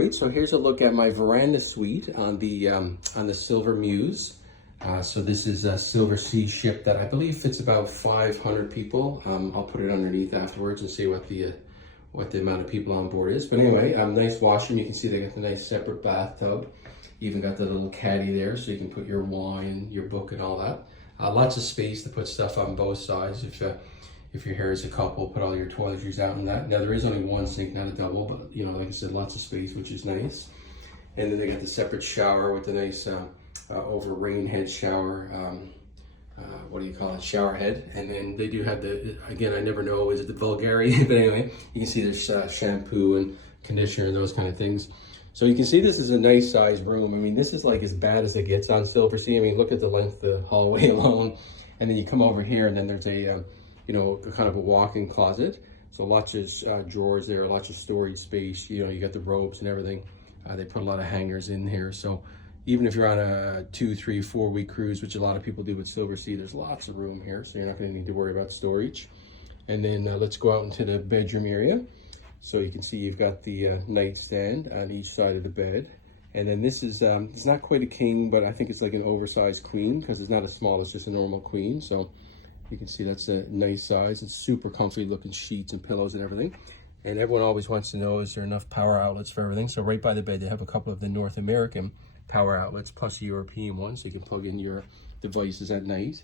right, so here's a look at my Veranda Suite on the Silver Muse. So this is a Silversea ship that I believe fits about 500 people. I'll put it underneath afterwards and see what the amount of people on board is. But anyway, nice washroom. You can see they got the nice separate bathtub. You even got the little caddy there, so you can put your wine, your book, and all that. Lots of space to put stuff on both sides. If your hair is a couple, put all your toiletries out in that. Now there is only one sink, not a double, but you know, like I said, lots of space, which is nice. And then they got the separate shower with the nice over rain head shower. What do you call it? Shower head. And then they do have the, again, I never know, is it the Bulgari? But anyway, you can see there's shampoo and conditioner and those kind of things. So you can see this is a nice size room. I mean, this is like as bad as it gets on Silversea. I mean, look at the length of the hallway alone. And then you come over here and then there's a, you know, kind of a walk-in closet. So lots of drawers there, lots of storage space. You know, you got the robes and everything. They put a lot of hangers in here. So even if you're on a 2, 3, 4 week cruise, which a lot of people do with Silversea, there's lots of room here. So you're not gonna need to worry about storage. And then let's go out into the bedroom area. So you can see you've got the nightstand on each side of the bed. And then this is, it's not quite a king, but I think it's like an oversized queen because it's not a small, it's just a normal queen. So you can see that's a nice size. It's super comfy looking sheets and pillows and everything. And everyone always wants to know, is there enough power outlets for everything? So right by the bed, they have a couple of the North American power outlets plus a European one. So you can plug in your devices at night.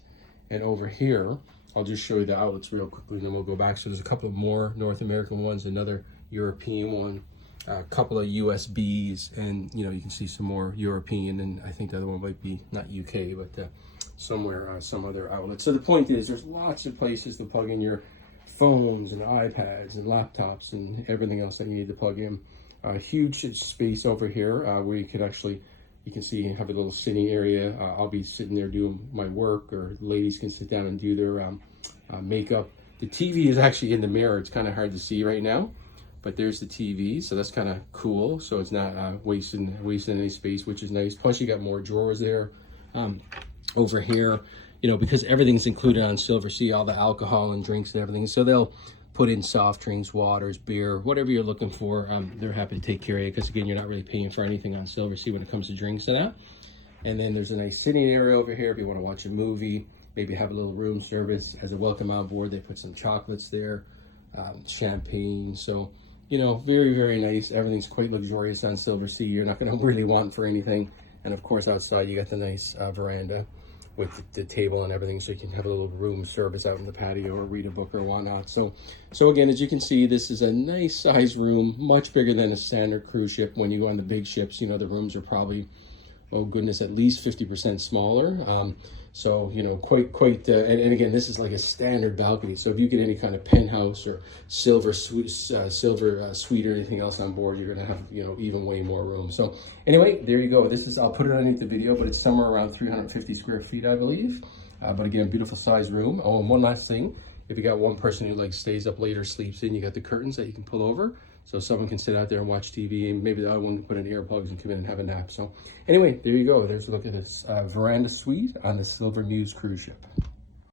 And over here, I'll just show you the outlets real quickly and then we'll go back. So there's a couple of more North American ones, another European one, a couple of USBs, and you know, you can see some more European, and I think the other one might be not UK, but somewhere, some other outlet. So the point is, there's lots of places to plug in your phones and iPads and laptops and everything else that you need to plug in. Huge space over here where you could actually, you can see you have a little sitting area. I'll be sitting there doing my work, or ladies can sit down and do their makeup. The TV is actually in the mirror. It's kind of hard to see right now, but there's the TV, so that's kind of cool. So it's not wasting any space, which is nice. Plus you got more drawers there. Over here, you know, because everything's included on Silversea, all the alcohol and drinks and everything. So they'll put in soft drinks, waters, beer, whatever you're looking for. They're happy to take care of you because again, you're not really paying for anything on Silversea when it comes to drinks and that. And then there's a nice sitting area over here if you want to watch a movie, maybe have a little room service. As a welcome on board, they put some chocolates there, champagne. So, you know, very, very nice. Everything's quite luxurious on Silversea. You're not going to really want for anything. And of course, outside, you got the nice veranda with the table and everything, so you can have a little room service out in the patio or read a book or whatnot. So again, as you can see, this is a nice size room, much bigger than a standard cruise ship. When you go on the big ships, you know, the rooms are probably, oh goodness, at least 50% smaller. So, you know, quite, and again, this is like a standard balcony. So if you get any kind of penthouse or silver suite or anything else on board, you're gonna have, you know, even way more room. So anyway, there you go. This is, I'll put it underneath the video, but it's somewhere around 350 square feet, I believe. But again, beautiful size room. Oh, and one last thing, if you got one person who like stays up late or sleeps in, you got the curtains that you can pull over. So someone can sit out there and watch TV, and maybe the other one can put in earplugs and come in and have a nap. So anyway, there you go. There's a look at this Veranda Suite on the Silver Muse cruise ship.